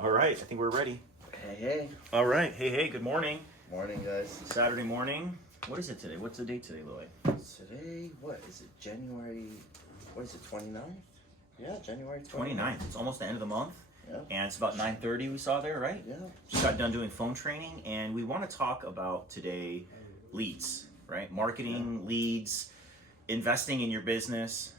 All right, I think we're ready. Hey, hey. All right, hey, good morning. Morning, guys. Saturday morning. What is it today? What's the date today, Luay? Today, what is it? January, what is it, 29th? Yeah, January 29th. It's almost the end of the month. Yeah. And it's about 9:30 we saw there, right? Yeah. Just got done doing phone training, and we want to talk about today leads, right? Marketing, leads, investing in your business.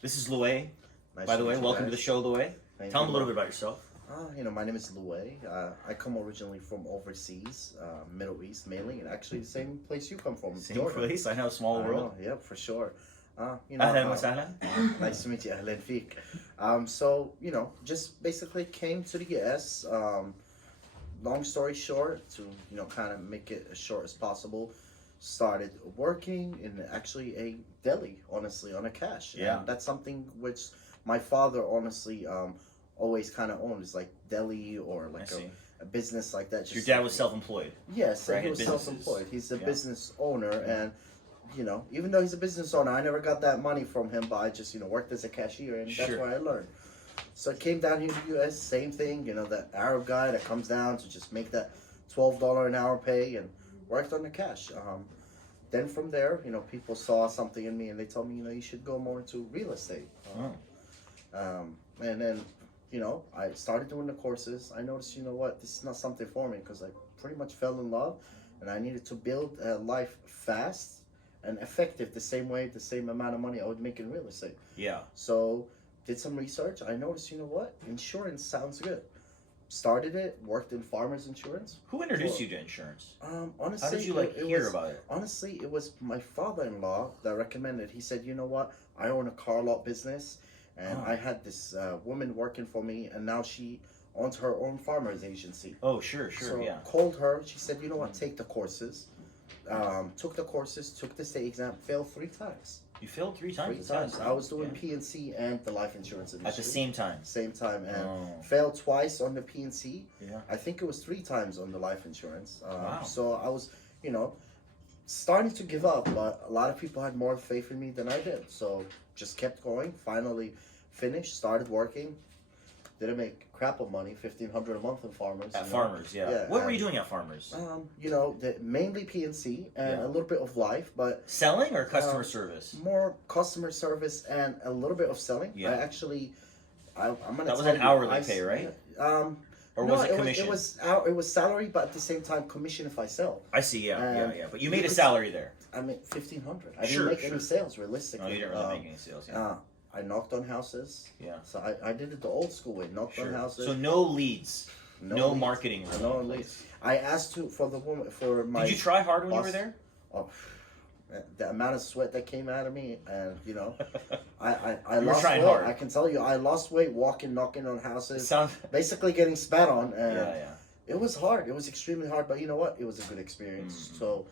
This is Luay. Nice By the to way, meet you welcome to guys. the show, Luay. Thank Tell them a you. little bit about yourself. My name is Luay. I come originally from overseas, Middle East mainly, and actually the same place you come from, Same Jordan. place. I know, small world. Yeah, for sure. Ahlan wa sahlan. Nice to meet you, Ahlan Fik. Just basically came to the US. Long story short, to kind of make it as short as possible, started working in actually a deli, honestly, on a cash. Yeah. And that's something which my father honestly always kind of owned, is like deli or like a business like that. Your dad was self-employed. Yes, right? he was Businesses. self-employed. He's a Yeah. business owner, and even though he's a business owner, I never got that money from him, but I just worked as a cashier, and that's Sure. where I learned. So I came down here to the U.S., same thing, that Arab guy that comes down to just make that $12 an hour pay, and worked on the cash. Then from there, people saw something in me, and they told me, you should go more into real estate. And then, I started doing the courses. I noticed, this is not something for me, because I pretty much fell in love, and I needed to build a life fast and effective, the same amount of money I would make in real estate. Yeah. So did some research. I noticed, insurance sounds good. Started it, worked in farmers insurance. Who introduced you to insurance? Honestly, How did you hear about it? Honestly, it was my father-in-law that recommended. He said, I own a car lot business, and I had this woman working for me, and now she owns her own farmers agency. Oh, sure, So yeah. called her. She said, take the courses. Took the courses, took the state exam, failed 3 times. You failed 3 times? 3 times. I was doing P&C and the life insurance industry. At the same time? Same time, and failed twice on the P&C. Yeah. I think it was 3 times on the life insurance. Wow. So I was, starting to give up, but a lot of people had more faith in me than I did. So just kept going, finally finished, started working. Didn't make crap of money, $1,500 a month in farmers. At farmers, yeah. What were you doing at farmers? Mainly P&C and a little bit of life, but selling or customer service? more customer service and a little bit of selling. Yeah. I actually, I'm gonna. That was tell an you, hourly pay, right? Or no, was it commission? It was salary, but at the same time commission if I sell. I see, yeah. But you made a it's- salary there. I made $1,500. I Sure, didn't make any sales realistically. No, you didn't really make any sales, yeah. I knocked on houses. Yeah. So I did it the old school way. Knocked on houses. So no leads. No leads. marketing. Really No in place. leads. I asked for the woman for my. Did you try hard when you boss- were there? Oh, the amount of sweat that came out of me, and I You were lost trying weight. hard. I can tell you, I lost weight walking, knocking on houses, Sounds. basically getting spat on, and Yeah. it was hard. It was extremely hard, but you know what? It was a good experience. So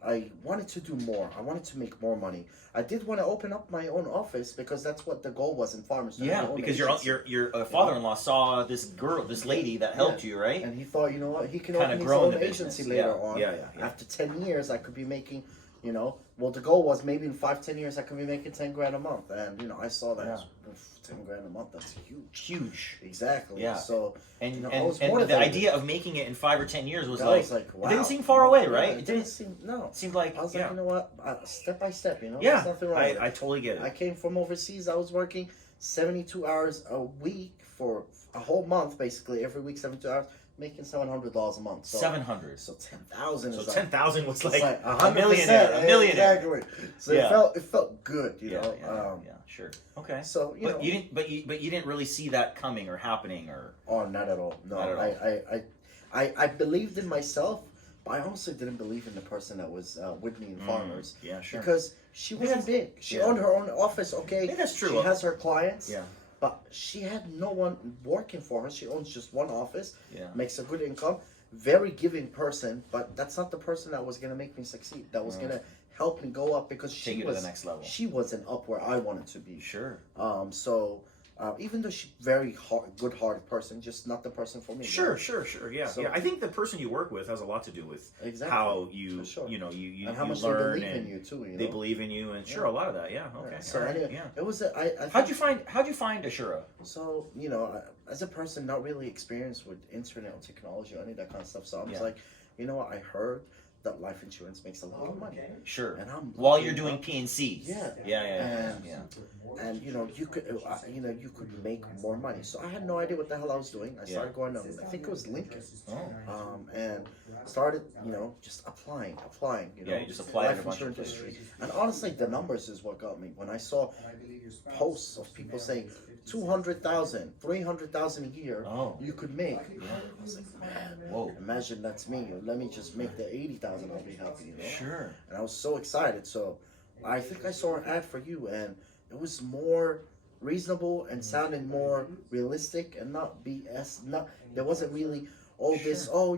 I wanted to do more. I wanted to make more money. I did want to open up my own office, because that's what the goal was in farmers. to have Yeah, your own because agency. your father-in-law saw this lady that helped you, right? And he thought, he can Kinda open his grow in own the business. agency later Yeah, on. yeah. After 10 years, I could be making, well, the goal was maybe in 5-10 years I could be making 10 grand a month. And, I saw that. Yeah. 10 grand a month, that's huge. Huge. Exactly. Yeah. So, And I was the motivated. idea of making it in 5 or 10 years was I was like, wow. it didn't seem far away, Yeah, right? It didn't seem, no. It seemed like, I was like, you know what? Step by step, yeah, There's nothing wrong with it. I totally get it. I came from overseas. I was working 72 hours a week for a whole month, basically, every week, 72 hours, making $700 a month. So, 700. So 10,000 So is 10,000 was like a 100%, millionaire. A millionaire. Exactly. So Yeah. it felt good, Yeah, sure. Okay. So But you didn't really see that coming or happening or. Oh, not at all. No, Not at I believed in myself, but I honestly didn't believe in the person that was with me in farmers. Yeah, sure. Because she wasn't big. She owned her own office. Okay, Yeah, that's true. She has her clients. Yeah. But she had no one working for her. She owns just one office. Yeah. Makes a good income. Very giving person, but that's not the person that was gonna make me succeed. That was gonna help me go up, because Take you to the next level. She wasn't up where I wanted to be. Sure. So Even though she's very good-hearted person, just not the person for me. Sure, right? sure, yeah. So- Yeah, I think the person you work with has a lot to do with Exactly. how you, For sure. you know, you And how much learn they believe and in you too. You know? they believe in you, and sure, a lot of that, yeah. Okay, So all right, anyway, yeah. it was. How'd you find Asurea? So as a person not really experienced with internet or technology or any of that kind of stuff, so I was like, I heard that life insurance makes a lot of money. Sure. And I'm While you're doing PNCs. Yeah. Yeah. And you could make more money. So I had no idea what the hell I was doing. I started going on, I think it was Lincoln, and started just applying. You just applied life in a bunch of insurance places. industry. And honestly, the numbers is what got me. When I saw posts of people saying 200,000, 300,000 a year, you could make. I was like, man, whoa! Imagine that's me. Let me just make the 80,000. I'll be happy. Sure. And I was so excited. So I think I saw an ad for you, and it was more reasonable and sounded more realistic and not BS. There wasn't really all this. All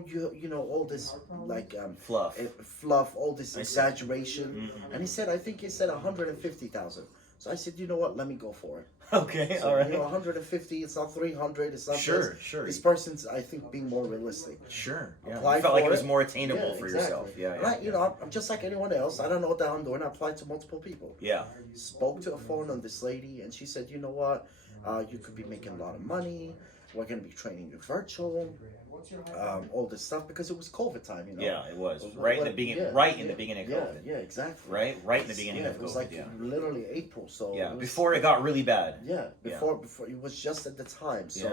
this like fluff, all this exaggeration. And I think he said 150,000. So I said, you know what? Let me go for it. Okay, So, all right. 150. It's not 300. It's not Sure. This person's, I think, being more realistic. Sure. Yeah. Applied You felt like for it was it. more attainable Yeah, for exactly. yourself. Yeah. I'm just like anyone else. I don't know what the hell I'm doing. I applied to multiple people. Yeah. Spoke to a phone on this lady, and she said, you know what? You could be making a lot of money. We're going to be training you virtual. All this stuff because it was COVID time, Yeah, it was right in the beginning. In the beginning of COVID. Yeah, exactly. Right in the beginning of COVID. It was like literally April. So before it got really bad. Yeah, before it was just at the time. So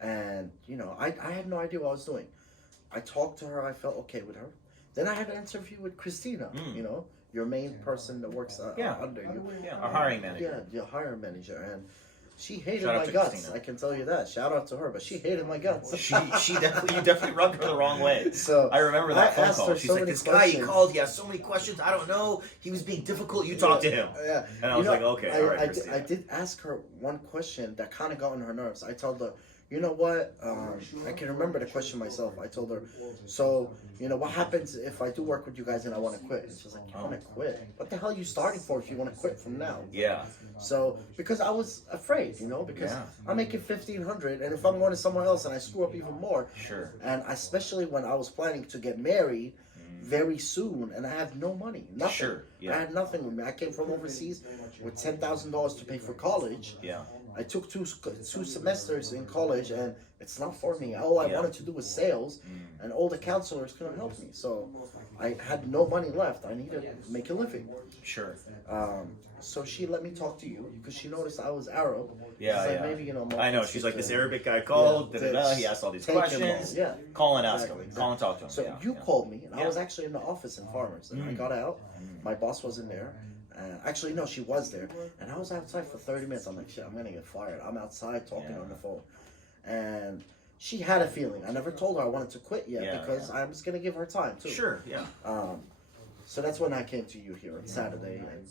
and I had no idea what I was doing. I talked to her. I felt okay with her. Then I had an interview with Christina. Your main person that works under you. Yeah, our hiring manager. Yeah, your hiring manager, and she hated Shout out my to guts. Christina. I can tell you that. Shout out to her, but she hated my guts. You definitely rubbed her the wrong way. So I remember that phone asked call. her She's so like, many this guy he questions. called, he has so many questions. I don't know. He was being difficult. You talk to him. Yeah. And I was like, okay, all right, Christina. I did ask her one question that kind of got on her nerves. I told her, you know what? I can remember the question myself. I told her, so, what happens if I do work with you guys and I want to quit? And she was like, you want to quit? What the hell are you starting for if you want to quit from now? Yeah. So, because I was afraid, because I'm making $1,500, and if I'm going to somewhere else and I screw up even more, Sure. and especially when I was planning to get married very soon, and I have no money, nothing. Sure. Yeah. I had nothing with me. I came from overseas with $10,000 to pay for college. Yeah. I took two semesters in college, and it's not for me. All I wanted to do was sales, and all the counselors couldn't help me. So I had no money left. I needed to make a living. Sure. So she let me talk to you because she noticed I was Arab. Yeah, She's yeah. like, maybe, I know. She's like, this Arabic guy called. He asked all these take him questions. on. Yeah. Call and ask Exactly, him. Call and talk to him. So you called me, and I was actually in the office in Farmers, and I got out. My boss wasn't there. Actually, no, she was there, and I was outside for 30 minutes. I'm like, shit, I'm gonna get fired. I'm outside talking on the phone, and she had a feeling. I never told her I wanted to quit yet because I was gonna give her time too. Sure. Yeah. So that's when I came to you here on Saturday, and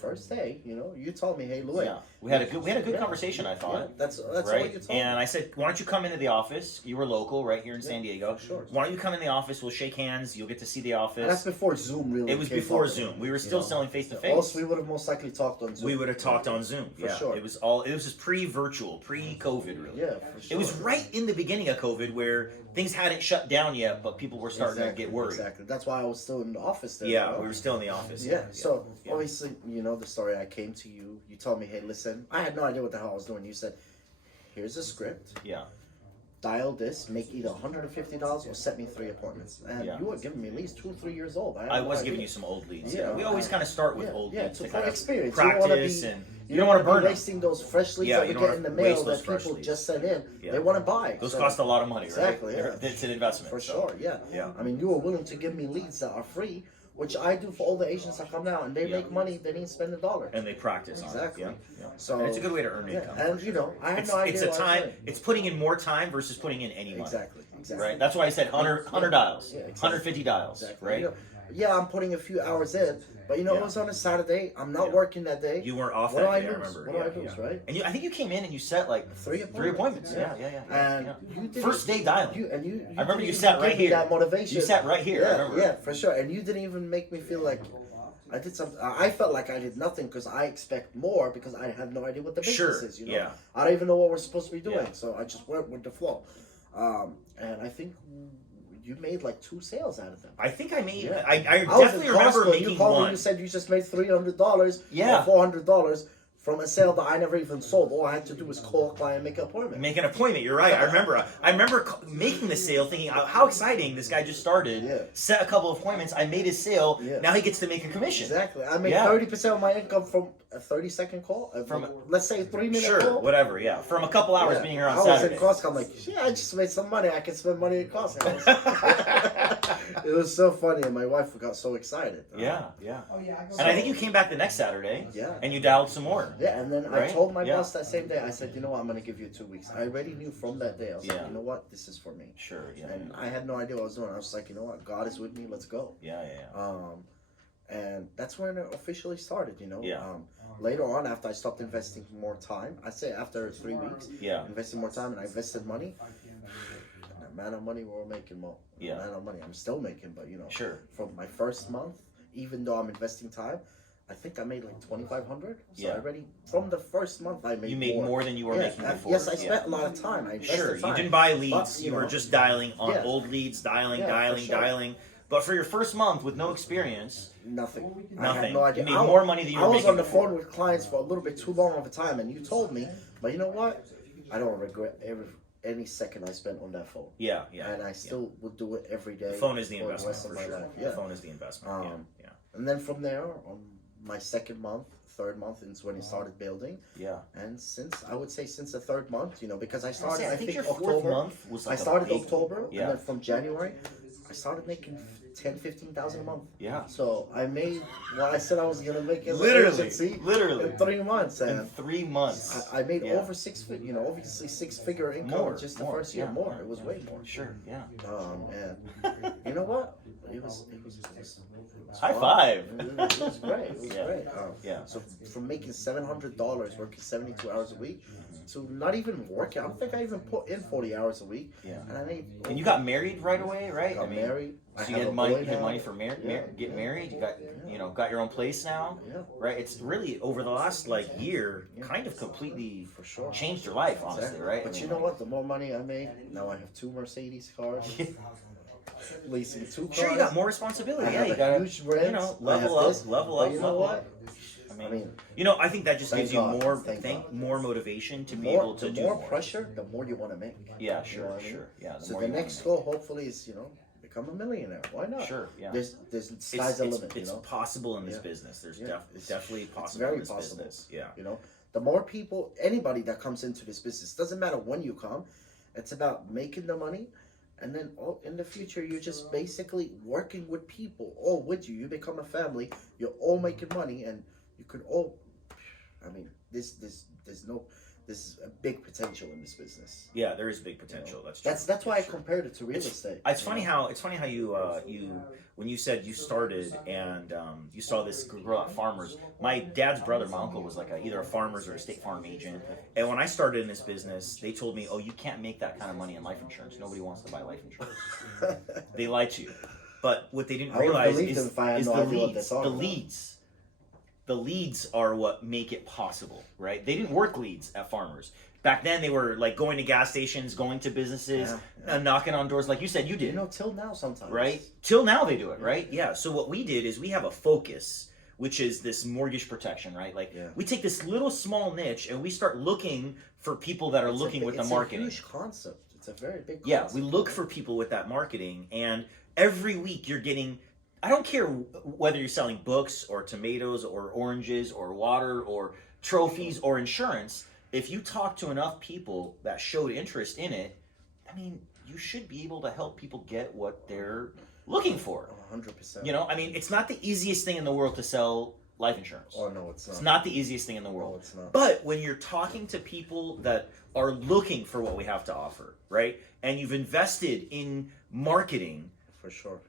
first day, you told me, hey, Luay. Yeah. We had a good conversation, I thought. Yeah, that's all right? you told me. And I said, why don't you come into the office? You were local, right here in San Diego. Sure. Why don't you come in the office? We'll shake hands. You'll get to see the office. And that's before Zoom really. It was came before up, Zoom. We were still selling face to face. Else we would have most likely talked on Zoom. We would have talked on Zoom. For sure. It was just pre-virtual, pre-COVID, really. Yeah, for sure. It was right in the beginning of COVID where things hadn't shut down yet, but people were starting to get worried. Exactly. That's why I was still in the office there. Yeah, we were still in the office. Yeah. So obviously, the story. I came to you. You told me, hey, listen. I had no idea what the hell I was doing. You said, here's a script. Yeah. Dial this, make either $150 or set me 3 appointments. And you were giving me at least 2 or 3 years old. I was giving you some old leads. Yeah. We always kind of start with old leads to kind of experience. Practice you don't want to burn them. Wasting those fresh leads that we get in the mail that people just sent in. Yeah. They want to buy. Those cost a lot of money, exactly, right? Exactly. It's an investment. For sure, yeah. I mean, you were willing to give me leads that are free, which I do for all the agents that come now, and they make money. They didn't spend $1. And they practice. Exactly. On it. Yeah. So and it's a good way to earn income. And I have no idea. It's a time. It's putting in more time versus putting in any money. Exactly. Right. That's why I said 100 dials. Yeah, exactly. 150 dials. Exactly. Right. Yeah, I'm putting a few hours in, but it was on a Saturday. I'm not working that day. You weren't off what that do day, I I remember. What do I lose, right? And I think you came in and you set like 3 appointments. Yeah. And you did first day dialing. You I remember you sat right here. That motivation. You sat right here. I remember. Yeah, for sure. And you didn't even make me feel like I did something. I felt like I did nothing because I expect more because I had no idea what the business Sure. is. You know, Yeah. I don't even know what we're supposed to be doing, Yeah. so I just went with the flow. And I think you made like 2 sales out of them. I think I made. Yeah. I was definitely in remember Costco, making you called me, one. you said you just made $300 Yeah. or $400 from a sale that I never even sold. All I had to do was call a client and make an appointment. Make an appointment. You're right. I remember. Making the sale, thinking how exciting. This guy just started. Yeah. Set a couple of appointments. I made his sale. Yeah. Now he gets to make a commission. Exactly. I made Yeah. 30% of my income from a 30-second call. From let's say a 3-minute Sure. call. Whatever. Yeah. From a couple hours Yeah. being here on I Saturday. was in Costco. I'm like, yeah, I just made some money. I can spend money at Costco. It was so funny, and my wife got so excited. Yeah. Yeah. Oh yeah, I go. And I think you came back the next Saturday. Yeah. And you dialed some more. Yeah, and then Right? I told my Yeah. boss that same day, I said, you know what, I'm going to give you 2 weeks. I already knew from that day. I was Yeah. like, you know what, this is for me. Sure. Yeah. And I had no idea what I was doing. I was like, you know what, God is with me, let's go. Yeah. Yeah. And that's when it officially started, you know. Yeah. Later on, after I stopped investing more time, I say after 3 weeks, Yeah. investing more time and I invested money, the amount of money we were making more. Yeah. The amount of money I'm still making, but you know, Sure. from my first month, even though I'm investing time, I think I made like $2,500. So Yeah. I already from the first month I made You made more than you were making before. Yes, I Yeah. spent a lot of time. I invested Sure, you time. didn't buy leads. But, you were know, just dialing on Yeah. old leads, dialing. Yeah, for sure. But for your first month with no experience, nothing. I nothing. had no idea. You made more money than you were I was making on the before. phone with clients for a little bit too long of a time, and you told me, but you know what? I don't regret any second I spent on that phone. Yeah, And I still would do it every day. The phone is the for investment rest of for my sure. life. The Yeah. phone is the investment. Yeah, And then from there, on my second month, third month is when it started building. yeah. And I would say since the third month, you know, because I I started, I I think think your fourth October. month was like I started a big, October, Yeah. and then from January, I started making 10,000-15,000 a month. Yeah. So I made what I said I was gonna make as an Literally, agency literally. in 3 months, In and 3 months. I made Yeah. over obviously 6-figure income More, just the more, first year. yeah. More, it was way more. Sure, yeah. And you know what? It was High fun. five. It was great. It was Yeah. great. Yeah. So from making $700, working 72 hours a week, to not even working. I don't think I even put in 40 hours a week. Yeah. And I made. And you got married right away, right? Got married. I So you have had a money. boy You had now. money for get married. You got got your own place now, Yeah. right? It's really over the last year, kind of completely For sure. changed your life, honestly, Exactly. right? But you know what? The more money I made, now I have 2 Mercedes cars, leasing 2 cars. Sure, you got more responsibility. I Yeah, have you a got huge rent. I have level up, this. level But up, you know level what? up. I mean, I think that just thank gives you God, more, thank God. more motivation to be more, able to the do more more. pressure, the more you want to make. Yeah, You know sure, what I mean? sure. Yeah. So more the you wanna next make. goal, hopefully, is become a millionaire. Why not? Sure, yeah. There's sky's the limit. It's possible in this business. There's Yeah. definitely It's possible very in this possible. business. Yeah. You know, the more people, anybody that comes into this business, doesn't matter when you come, it's about making the money, and then in the future you're just basically working with people, all with you. You become a family. You're all making money, and you could all. I mean, there's a big potential in this business. Yeah, there is big potential. That's true. That's why I true. compared it to real estate. It's funny how you when you said you started and you saw this grow up farmers. My dad's brother, my uncle, was either a farmer's or a state farm agent. And when I started in this business, they told me, "Oh, you can't make that kind of money in life insurance. Nobody wants to buy life insurance." They lied to you. But what they didn't I would've realize believed is, them if I had is no the idea what leads. they're The talking about. leads. The leads are what make it possible, right? They didn't work leads at farmers. Back then, they were going to gas stations, going to businesses, knocking on doors, like you said, you did. Till now sometimes. Right? Till now they do it, right? Yeah. So what we did is we have a focus, which is this mortgage protection, right? We take this little small niche and we start looking for people that are looking with the marketing. It's a huge concept. It's a very big concept. Yeah, we look for people with that marketing, and every week you're getting, I don't care whether you're selling books or tomatoes or oranges or water or trophies or insurance, if you talk to enough people that showed interest in it, I mean, you should be able to help people get what they're looking for. 100%. It's not the easiest thing in the world to sell life insurance. Oh, no, it's not. It's not the easiest thing in the world. No, it's not. But when you're talking to people that are looking for what we have to offer, right? And you've invested in marketing, For sure.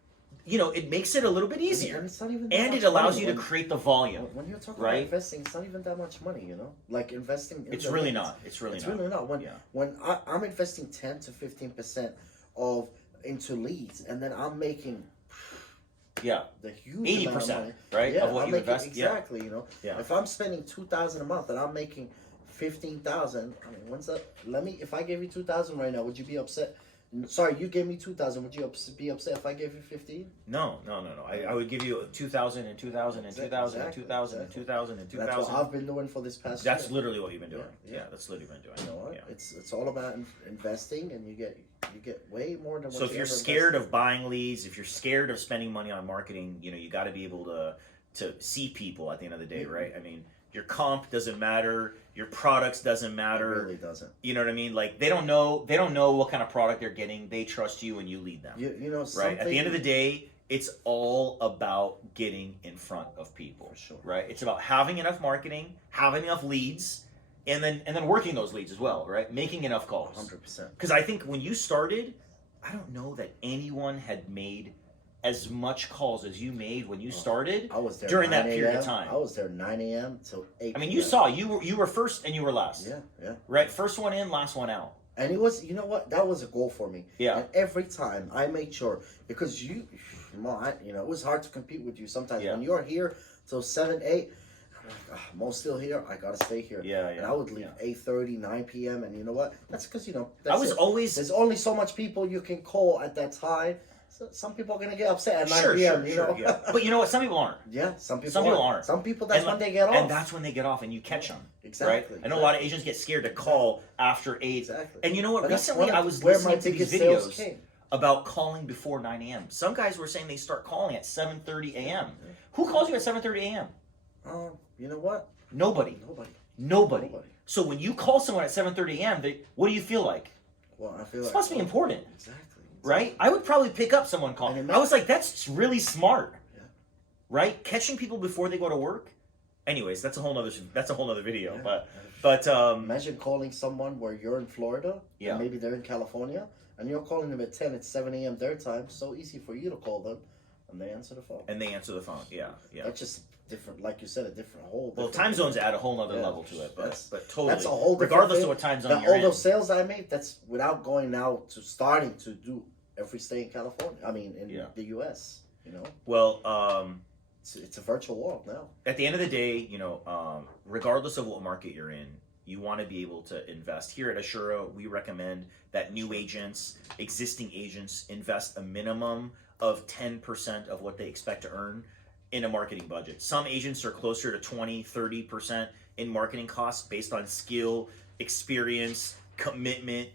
it makes it a little bit easier. And it's not even that And much it allows money. you to create the volume. When you're talking right? about investing, it's not even that much money, Like investing in It's the really leads. not. It's really It's not. really not. Yeah. When I'm investing 10 to 15% into leads, and then I'm making Yeah. the huge 80%, amount of money. right? Yeah, Of what I'm you making, invest. exactly. You know, Yeah. if I'm spending 2,000 a month and I'm making 15,000, I mean, when's that? If I gave you 2,000 right now, would you be upset? Sorry, you gave me 2,000. Would you be upset if I gave you 15? No. I would give you 2,000 and 2,000 and 2,000 and 2,000 and 2,000 and 2,000. That's what I've been doing for this past That's year. literally what you've been doing. Yeah. Yeah, that's literally been doing. You know what? Yeah. It's all about investing, and you get way more than what So if you you're ever scared invested. of buying leads, if you're scared of spending money on marketing, you got to be able to see people at the end of the day, right? I mean, your comp doesn't matter, your products doesn't matter. It really doesn't. You know what I mean? Like they don't know what kind of product they're getting. They trust you and you lead them. You know, Right? At the end of the day, it's all about getting in front of people. For sure. Right? It's about having enough marketing, having enough leads, and then working those leads as well, right? Making enough calls. 100%. Because I think when you started, I don't know that anyone had made as much calls as you made when you started. I was there during that 9 period of a.m. time. I was there 9 a.m. till 8. I mean, you saw you were first and you were last. Yeah. Right? First one in, last one out. And it was, you know what? That was a goal for me. Yeah. And every time I made sure, because it was hard to compete with you sometimes. Yeah. When you're here till 7, 8, I'm like, Mo's still here. I gotta stay here. Yeah. And I would leave 8:30, 9 p.m. And you know what? That's because I was always there's only so much people you can call at that time. So some people are gonna get upset at 9 sure, p.m. Sure, yeah. But you know what? Some people aren't. Yeah, some people aren't. Some people, that's when they get off. And that's when they get off, and you catch them. Exactly. Right? I know a lot of agents get scared to call after 8. Exactly. And you know what? But that's Recently, I was where listening my to these biggest sales videos came. about calling before 9 a.m. Some guys were saying they start calling at 7:30 a.m. Who calls you at 7:30 a.m.? You know what? Nobody. Nobody. So when you call someone at 7:30 a.m., what do you feel like? Well, I feel This like must be important. Exactly. Right? I would probably pick up someone calling. And I was like, that's really smart. Yeah. Right? Catching people before they go to work. Anyways, that's a whole nother video. Yeah. But Imagine calling someone where you're in Florida, Yeah. and maybe they're in California, and you're calling them at 10, it's 7 a.m. their time. So easy for you to call them, and they answer the phone. and they answer the phone. Yeah. That's just different, like you said, a different whole. Well, different time thing. zones add a whole nother Yeah. level to it, but totally. That's a whole different regardless thing. of what time zone you're All in. those sales I made, that's without going now to starting to do every state in California. I mean, in the U.S. You know, Well, it's a virtual world now. at the end of the day, regardless of what market you're in, you want to be able to invest. Here at Asurea, we recommend that new agents, existing agents, invest a minimum of 10% of what they expect to earn in a marketing budget. Some agents are closer to 20, 30% in marketing costs based on skill, experience, commitment,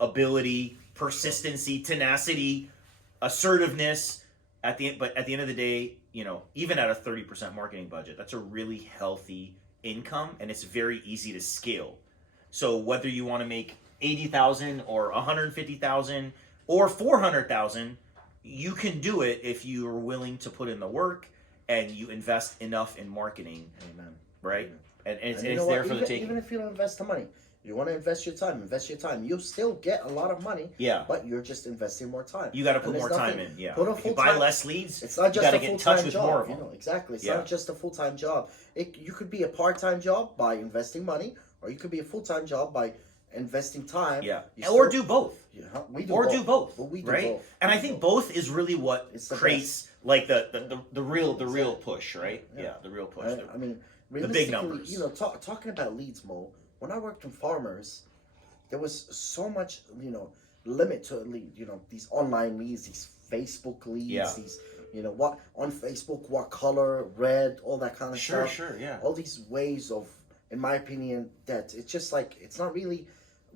ability, persistency, tenacity, assertiveness. But at the end of the day, even at a 30% marketing budget, that's a really healthy income, and it's very easy to scale. So whether you want to make 80,000 or 150,000 or 400,000, you can do it if you are willing to put in the work and you invest enough in marketing. Amen. Right? And it's you know there what? for the taking. Even if you don't invest the money, you want to invest your time. You still get a lot of money. Yeah. But you're just investing more time. You got to And put there's more time nothing- in. Yeah. Put a If you full buy time- less leads, It's not you just got to a get in full-time touch with job. more of them. Exactly. It's Yeah. not just a full-time job. You could be a part-time job by investing money, or you could be a full-time job by investing time. Yeah. You Or still- do both. Yeah, we do Or both. do both. But we do right? both. And I think both is really what It's the creates like the real push, right? Yeah, the real push. I mean, the big realistically, numbers. Talking about leads, Mo. When I worked in farmers, there was so much, limit to a lead. These online leads, these Facebook leads, Yeah. these, what on Facebook, what color, red, all that kind of Sure, stuff. sure, yeah. All these ways of, in my opinion, that it's just like it's not really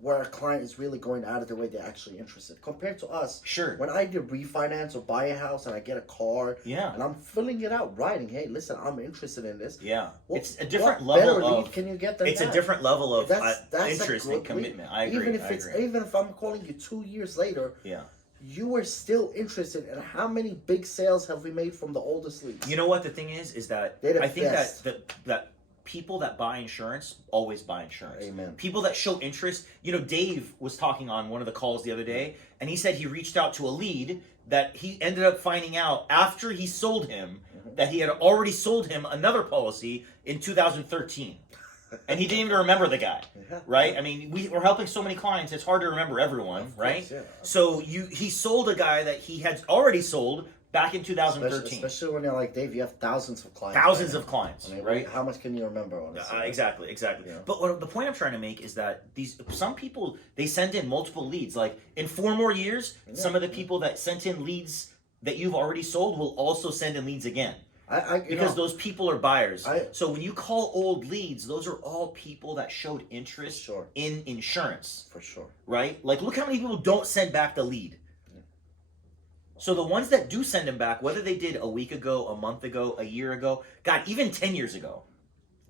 where a client is really going out of their way, they're actually interested. Compared to us, Sure. when I do refinance or buy a house and I get a car, Yeah. and I'm filling it out, writing, hey, listen, I'm interested in this. Yeah. What- It's a different what better level lead of can you get than it's that? a different level of That's a interest good and commitment. I agree. Even if I it's agree. even if I'm calling you 2 years later, Yeah. you are still interested in how many big sales have we made from the oldest leads. You know what the thing is that They're the I think best. that people that buy insurance always buy insurance. Amen. People that show interest. Dave was talking on one of the calls the other day, and he said he reached out to a lead that he ended up finding out after he sold him that he had already sold him another policy in 2013. And he didn't even remember the guy, Yeah. right? I mean, we're helping so many clients; it's hard to remember everyone, Of course, right? yeah. So he sold a guy that he had already sold back in 2013. Especially when you're like Dave, you have thousands of clients. Thousands of clients, I mean, right? How much can you remember, honestly? Exactly. Yeah. But the point I'm trying to make is that some people, they send in multiple leads. Like in 4 more years, some of the people that sent in leads that you've already sold will also send in leads again. Because those people are buyers. So when you call old leads, those are all people that showed interest in insurance. For sure. Right? Like look how many people don't send back the lead. So the ones that do send them back, whether they did a week ago, a month ago, a year ago, God, even 10 years ago,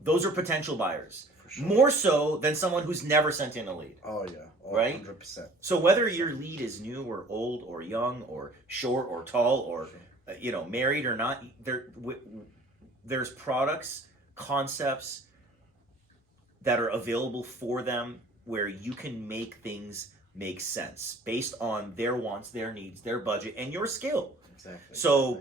those are potential buyers. For sure. More so than someone who's never sent in a lead. Oh, yeah. Right? 100%. So whether your lead is new or old or young or short or tall or, married or not, there's products, concepts that are available for them where you can make things make sense based on their wants, their needs, their budget, and your skill. Exactly. So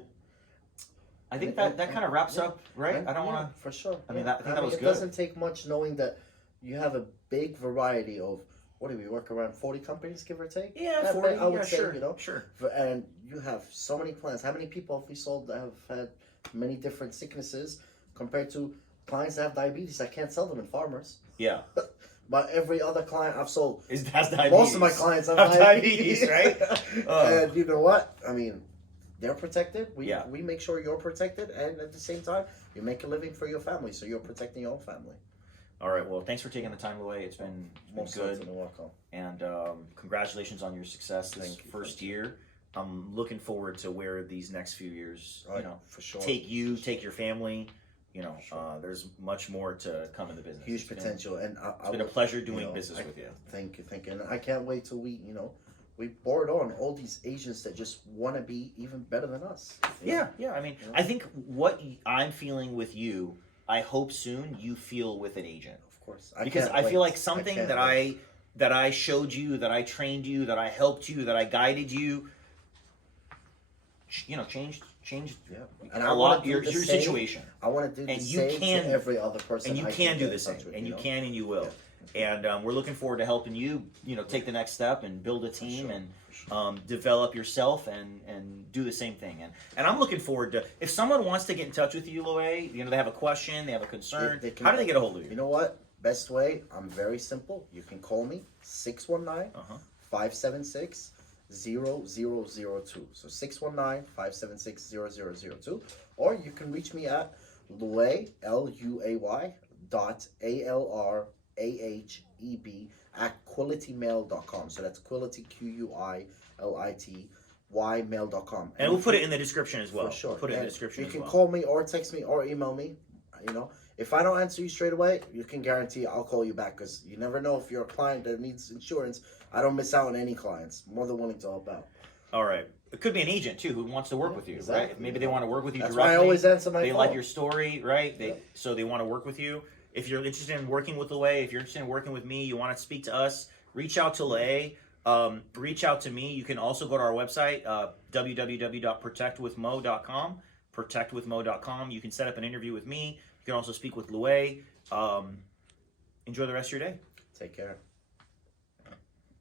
I think that kind of wraps up, right? I don't want to. For sure. I think that was it good. It doesn't take much knowing that you have a big variety of, what do we work around 40 companies, give or take? Yeah, 40. I would say, sure, sure. And you have so many clients. How many people have we sold that have had many different sicknesses compared to clients that have diabetes? I can't sell them in farmers. Yeah. But every other client I've sold, has diabetes. Most of my clients have diabetes, right? And you know what? I mean, they're protected. We make sure you're protected, and at the same time, you make a living for your family, so you're protecting your own family. All right. Well, thanks for taking the time away. It's been good. You're welcome. And congratulations on your success this first year. I'm looking forward to where these next few years, for sure, take your family. There's much more to come in the business. Huge potential, and it's been a pleasure doing business with you. Thank you, and I can't wait till we board on all these agents that just want to be even better than us. Yeah. I mean, I think what I'm feeling with you, I hope soon you feel with an agent. Of course, because I feel like something that I showed you, that I trained you, that I helped you, that I guided you, changed and a lot your situation. I want to do the same to every other person. And you can do the same, and you can, and you will. Yeah. And we're looking forward to helping you, take the next step and build a team and develop yourself and do the same thing. And I'm looking forward to, if someone wants to get in touch with you, Luay, they have a question, they have a concern, how do they get a hold of you? You know what? Best way, I'm very simple. You can call me 619-576 0002. So 619-576-0002. Or you can reach me at Luay, Luay, .alraheb at qualitymail.com. So that's quality, QUILITY mail.com. And we'll put it in the description as well. For sure. We'll put it in the description You as can well. call me or text me or email me. If I don't answer you straight away, you can guarantee I'll call you back, because you never know if you're a client that needs insurance. I don't miss out on any clients. More than willing to help out. All right. It could be an agent too who wants to work with you, right? Maybe they want to work with you That's directly. Why I always answer my phone. They like your story, right? So they want to work with you. If you're interested in working with Luay, if you're interested in working with me, you want to speak to us, reach out to Luay. Reach out to me. You can also go to our website, www.protectwithmo.com. Protectwithmo.com. You can set up an interview with me. You can also speak with Luay. Enjoy the rest of your day. Take care.